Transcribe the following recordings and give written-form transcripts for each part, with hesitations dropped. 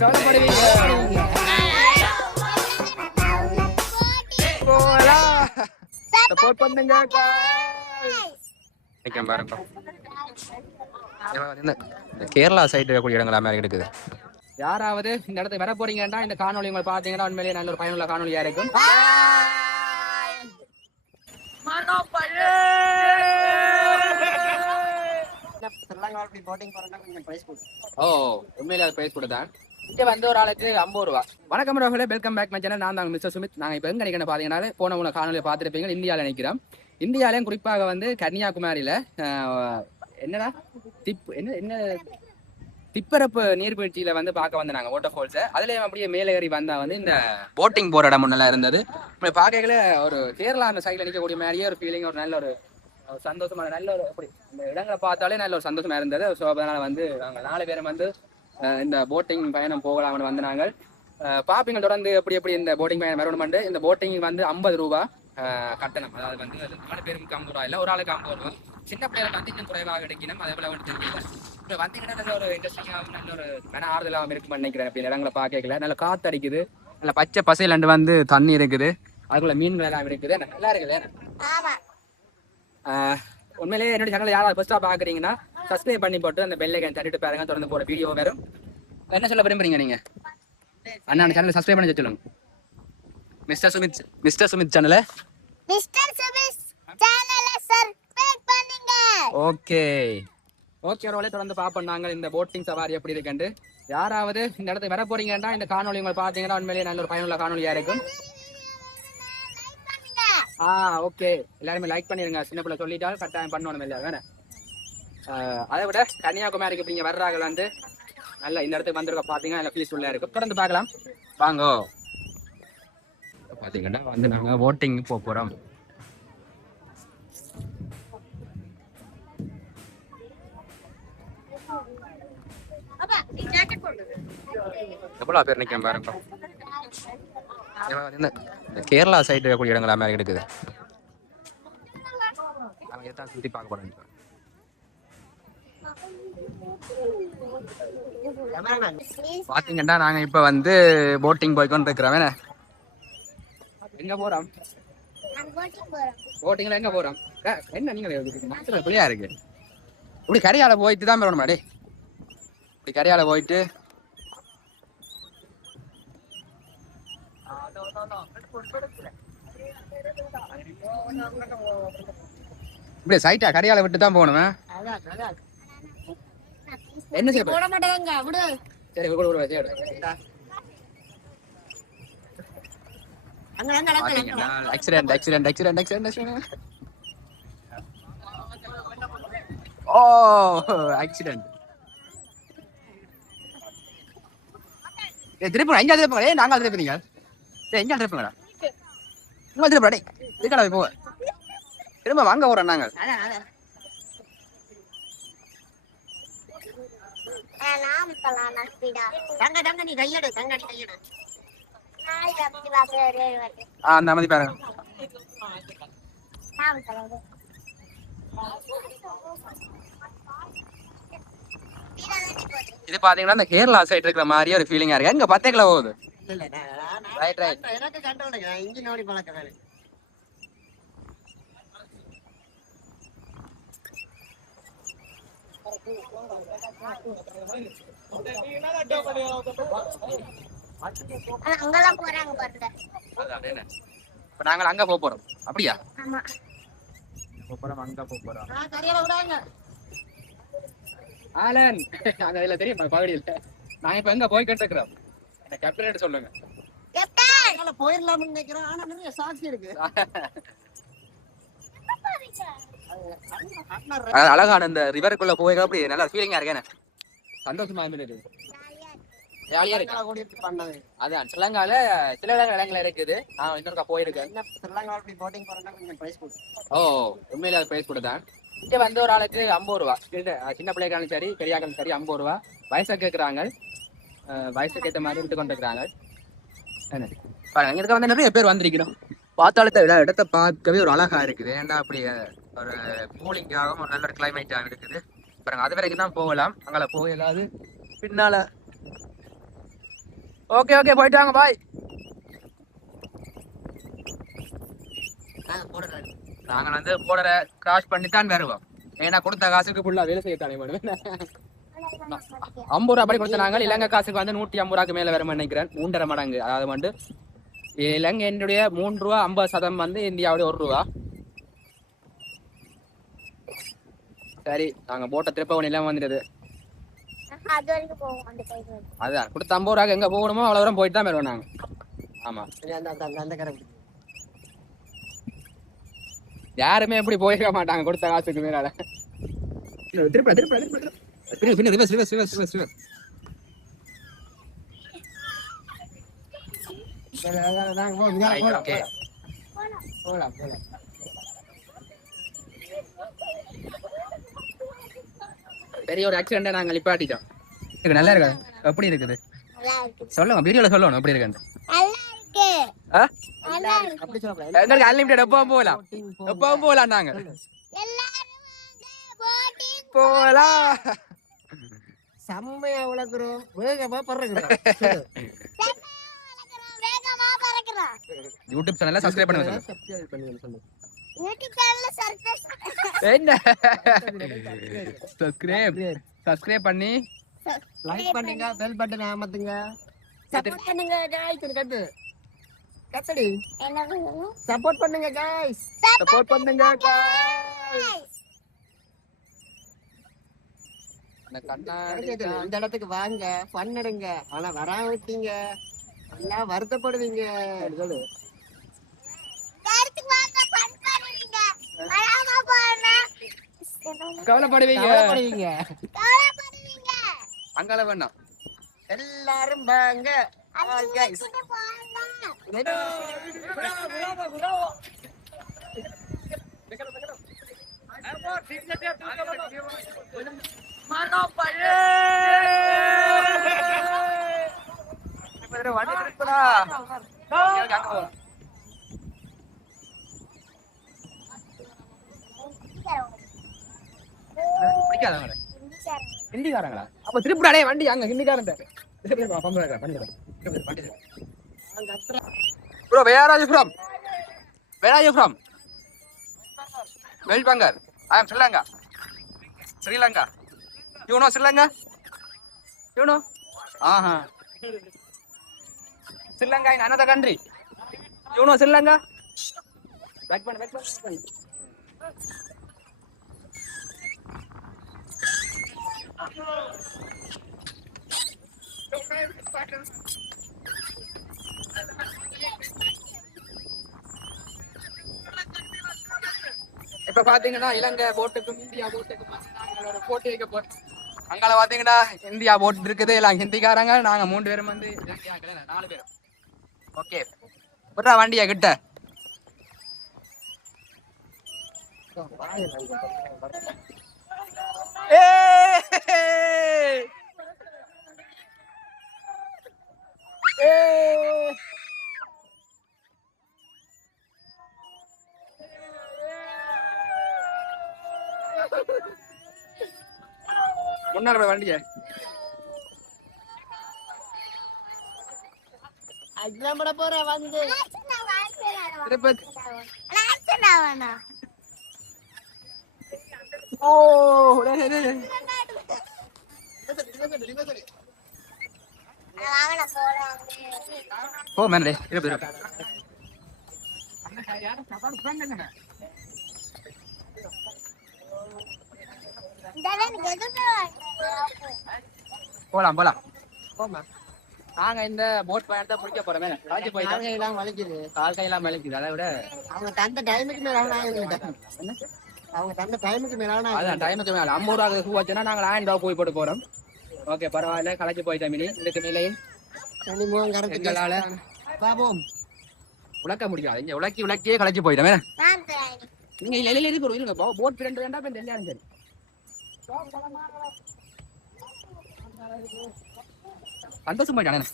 கவலைப்படுவீங்க. Support பண்ணுங்க பாருங்க. Kerala side இருக்கக்கூடிய இடங்கள் மாதிரி இருக்குது. யாராவது இந்த இடத்துக்கு வர போறீங்கன்னா இந்த காணொலி உங்களை பாத்தீங்கன்னா உண்மையிலேயே நல்ல ஒரு பயனுள்ள காணொலியா இருக்கும். உண்மையிலே பிரைஸ் கொடுத்தான். இங்க வந்து ஒரு ஆளுக்கு 50 ரூபா. வணக்கம் ரோஹலே, வெல்கம் பேக் மை சேனல். நான் தான் மிஸ்டர் சுமித். நாங்கள் இப்போ எங்க நினைக்கிறேன் பார்த்தீங்கன்னா போன காணொலியை பார்த்துருப்பீங்க. இந்தியாவில் நினைக்கிறோம். இந்தியாவிலையும் குறிப்பாக வந்து கன்னியாகுமரியில என்னடா என்ன திப்பரப்பு நீர்வீழ்ச்சியில வந்து பார்க்க வந்தாங்க வாட்டர் ஃபால்ஸை. அதுலேயும் அப்படியே மேலே ஏறி வந்தா வந்து இந்த போட்டிங் போற இடம் முன்னெல்லாம் இருந்தது. இப்போ பார்க்கல ஒரு கேரளா அந்த சைடில் நிற்கக்கூடிய மாதிரியே ஒரு ஃபீலிங், ஒரு நல்ல ஒரு சந்தோஷமான நல்ல ஒரு அப்படி இந்த இடங்களை பார்த்தாலே நல்ல ஒரு சந்தோஷமா இருந்தது. ஸோ அதனால வந்து நாங்கள் 4 பேரும் வந்து இந்த போட்டிங் பயணம் போகலாம்னு வந்து நாங்கள் பாப்பீங்க. தொடர்ந்து எப்படி இந்த போட்டிங் பயணம் வரணுமெண்டு. இந்த போட்டிங் வந்து 50 ரூபா கட்டணம். அதாவது வந்து 4 பேருக்கு 50 ரூபா இல்லை, ஒரு ஆளுக்கு 50 ரூபா. சின்ன பிள்ளைகளை வந்து இன்னும் குறைவாக கிடைக்கணும். அதே போல வந்து தெரியல. இப்போ வந்தீங்கன்னா நல்ல ஒரு இன்ட்ரெஸ்டிங்காக நல்ல ஒரு மன ஆறுதலாகவும் இருக்குன்னு நினைக்கிறேன். அப்படி இடங்களை பார்க்கல நல்ல காற்று அடிக்குது, நல்ல பச்சை பசையிலண்டு வந்து தண்ணி இருக்குது, அதுக்குள்ள மீன்கள் எல்லாம் இருக்குது. நல்லா இருக்குது. உண்மையிலேயே என்னுடைய சேனல் யாராவது ஃபர்ஸ்ட்டாக பார்க்குறீங்கன்னா சப்ஸ்கிரைப் பண்ணி போட்டு அந்த பெல் ஐக்கான் தட்டிட்டு பாருங்க. தொடர்ந்து போகிற வீடியோ வரும். என்ன சொல்ல விரும்புறீங்க நீங்க? அண்ணா சேனலை சப்ஸ்கிரைப் பண்ணி சொல்லுங்க. மிஸ்டர் சுமித் சேனலை ஓகே ரோலே தொடர்ந்து பார்ப்போம் நாங்கள் இந்த போட்டிங் சவாரி எப்படி இருக்குண்டு. யாராவது இந்த இடத்துக்கு வர போறீங்கன்னா இந்த காணொலி உங்களை பார்த்தீங்கன்னா உண்மையிலேயே நல்ல ஒரு பயனுள்ள காணொலியா இருக்கும். ஓகே, எல்லாருமே லைக் பண்ணிருங்க. சின்ன பிள்ளை சொல்லிட்டாலும் கட்டாயம் பண்ணணும் இல்லையா வேணே. அதை விட கன்னியாகுமரிக்கு இப்படி இங்கே வர்றாங்க வந்து நல்லா இந்த இடத்துக்கு வந்துருக்க பார்த்தீங்கன்னா நல்லா பீஸ்ஃபுல்லாக இருக்கும். தொடர்ந்து பார்க்கலாம் வாங்க. பார்த்தீங்கன்னா வந்து நாங்கள் போட்டிங் போக போகிறோம். எவ்வளோ பேர் நிற்க பாருங்க. கேரளா சைடு இருக்கக்கூடிய இடங்கள் மாதிரி இருக்குது. அவங்க எதாவது சுற்றி பார்க்க போறாங்க. பாத்தீங்கன்னா நாங்க இப்ப வந்து போட்டிங் போய்கொண்டு இருக்கிறோம். எங்க போறோம்? போட்டிங்ல எங்க போறோம்? என்ன நீங்க பிள்ளையா இருக்கு. இப்படி கரையால போயிட்டு தான் வரணும். டே இப்படி கரையால போயிட்டு இப்படி சைட்டா கரையால விட்டு தான் போகணுமே. என்ன செய்ய போட மாட்டாங்க. சரி ஆக்சிடென்ட். ஓ ஆக்சிடென்ட். திருப்பி எங்க திருப்பங்க. நாங்க திருப்பீங்க. எங்க திருப்பங்கடா உங்க திருப்பா. டே இருக்கடா போ. திரும்ப வாங்க போறோம் நாங்க. அந்த மாதிரி பாருங்க. இது பாத்தீங்கன்னா இந்த கேரளா சைடு இருக்கிற மாதிரியே ஒரு ஃபீலிங்கா இருக்கு. எங்க பத்தேக்கல போகுது. ரைட் எனக்கு கண்ட்ரோல் இன்ஜின் ஓடி பழக்கம். இப்ப நாங்கள் அங்க போறோம். அப்படியா? அங்க போறோம். ஆலன் அங்க இல்ல தெரியுமா பகுதியில் நாங்க இப்ப எங்க போய்கிட்டு இருக்கிறோம். என்ன கேப்டன் சொல்லுங்க. போயிடலாம்னு நினைக்கிறோம். ஆனா நிறைய சாட்சி இருக்கு. அழகான இந்த ரிவருக்குள்ள போய் அப்படி நல்லா ஃபீலிங்கா இருக்கேன். சந்தோஷமா இருந்தது. ஜாலியா இருக்கு. அதான் ஸ்ரீலங்கால சில இடங்கள் இருக்குது. நான் இன்னொருக்கா போயிருக்கேன். உண்மையில அது பிரைஸ் கொடுத்தேன். இங்க வந்து ஒரு ஆளுக்கு 50 ரூபா. சின்ன பிள்ளைகளும் சரி பெரியாக்களும் சரி 50 ரூபா. வயசை கேட்கறாங்க. வயசுக்கு ஏற்ற மாதிரி விட்டு கொண்டு இருக்கிறாங்க. பாருங்க இங்க வந்து நிறைய பேர் வந்திருக்கிறோம். பார்த்தாலத்தை விட இடத்த பார்க்கவே ஒரு அழகா இருக்குது. ஏன்னா அப்படி ஒரு கூலிங்காகவும் ஒரு நல்ல ஒரு கிளைமேட்டாகவும் இருக்குது. பாருங்க அது வரைக்கும் தான் போகலாம். அங்கே போக இல்லாது பின்னால ஓகே ஓகே போயிட்டு வாங்க பாய். நாங்கள் வந்து போர்டரை கிராஸ் பண்ணி தான் வருவோம். ஏன்னா கொடுத்த காசுக்கு ஃபுல்லாக வேலை செய்யத்தானே மேடம். 50 ரூபா படி கொடுத்த நாங்கள் இலங்கை காசுக்கு வந்து 150 ரூபாய்க்கு மேலே வரும்னு நினைக்கிறேன். 3.5 மடங்கு. அதாவது வந்து இலங்கையினுடைய 3 ரூபா 50% வந்து இந்தியாவுடைய 1 ரூபா. சரி நாங்கள் போட்ட திருப்ப எல்லாம் வந்துடுது. அதான் கொடுத்த 50 ரூபாய்க்கு எங்கே போகணுமோ அவ்வளோ தூரம் போயிட்டு தான் வருவோம் நாங்கள். ஆமாம் யாருமே எப்படி போயிருக்க மாட்டாங்க கொடுத்த காசுக்கு மேலால. திருப்ப திருப்ப திருப்ப reverse reverse reverse reverse reverse. பெரிய ஒரு ஆக்சிடென்ட் நாங்க நிப்பாட்டிட்டோம். நல்லா இருக்கா? எப்படி இருக்குது சொல்லுங்க, வீடியோல சொல்லணும் எப்படி இருக்கு. எங்களுக்கு அன்லிமிட்டட் எப்பவும் போகலாம், எப்பவும் போகலாம். நாங்க போகலாம். செம்மையா உலகுறோம், வேகமா பறக்குறோம். யூடியூப் சேனல்ல சப்ஸ்கிரைப் பண்ணுங்க. என்ன சப்ஸ்கிரைப் பண்ணி லைக் பண்ணுங்க, பெல் பட்டன் அமர்த்துங்க, சப்போர்ட் பண்ணுங்க गाइस. கட்டு கட்டடி என்ன பண்ணுங்க, சப்போர்ட் பண்ணுங்க गाइस, சப்போர்ட் பண்ணுங்க गाइस. இந்த இடத்துக்கு வாங்க, ஃபன் எடுங்க. ஆனா வராம விட்டீங்க, எல்லாம் வருத்தப்படுவீங்க. சொல்லு கவலைப்படுவீங்க. அங்கால வேண்டாம், எல்லாரும் வாங்க. ஹிந்திக்காரங்களா? அப்ப திருப்பி வண்டி அங்க ஹிந்திக்காரன். Bro, where are you from? Where are you from? West Bengal. I am Sri Lanka. Sri Lanka. You know Sri Lanka? You know? Sri Lanka in another country. You know Sri Lanka? Back one. இப்ப பாத்தீங்கன்னா இலங்கை போட்டுக்கும் India போட்டுக்கும் ஒரு போட்டி வைக்க போறோம். அங்கால பாத்தீங்கன்னா India boat இருக்குது, எல்லாம் ஹிந்திக்காரங்க. நாங்க 3 பேரும் வந்து 4 பேரும். ஓகே விட்றா வண்டியா கிட்ட. முன்னால வண்டிய அஜ்ஜம்பட போற வந்து திருப்பதி. ஓ ஓ மேனே இருப்பது போலாம் நாங்க இந்த போட் பயணத்தை முடிக்க போறோமே. கால் கையெல்லாம் வலிக்குது. அதை விட அவங்க தந்த டைமுக்கு மேல அதான் டைமுக்கு மேல 50 ரூபா பூ வச்சுன்னா நாங்கள் 1000 ரூபா போய் போட்டு போறோம். ஓகே பரவாயில்ல, களைச்சு போயிட்டோம். இதுக்கு மேலேயும் எங்களால பாப்போம் உழைக்க முடியாது. இங்க உழைக்கியே களைச்சு போயிட்டோமே. நீங்க இல்ல இருங்க போட் ஃப்ரெண்ட் வேண்டாம். இப்ப எல்லாரும் சரி சந்தோஷம் போயிட்டானே.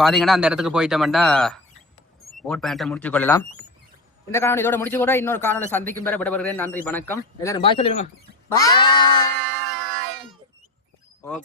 பாத்தீங்கன்னா அந்த இடத்துக்கு போயிட்டோம்னா போட் பயணத்தை முடிச்சு கொள்ளலாம். இந்த காணொலி இதோட முடிச்சு கூட இன்னொரு காணொலி சந்திக்கும் வரை விடைபெறுகிறேன். நன்றி, வணக்கம். எல்லாரும் பாய் சொல்லிடுங்க. பாய். ஓகே.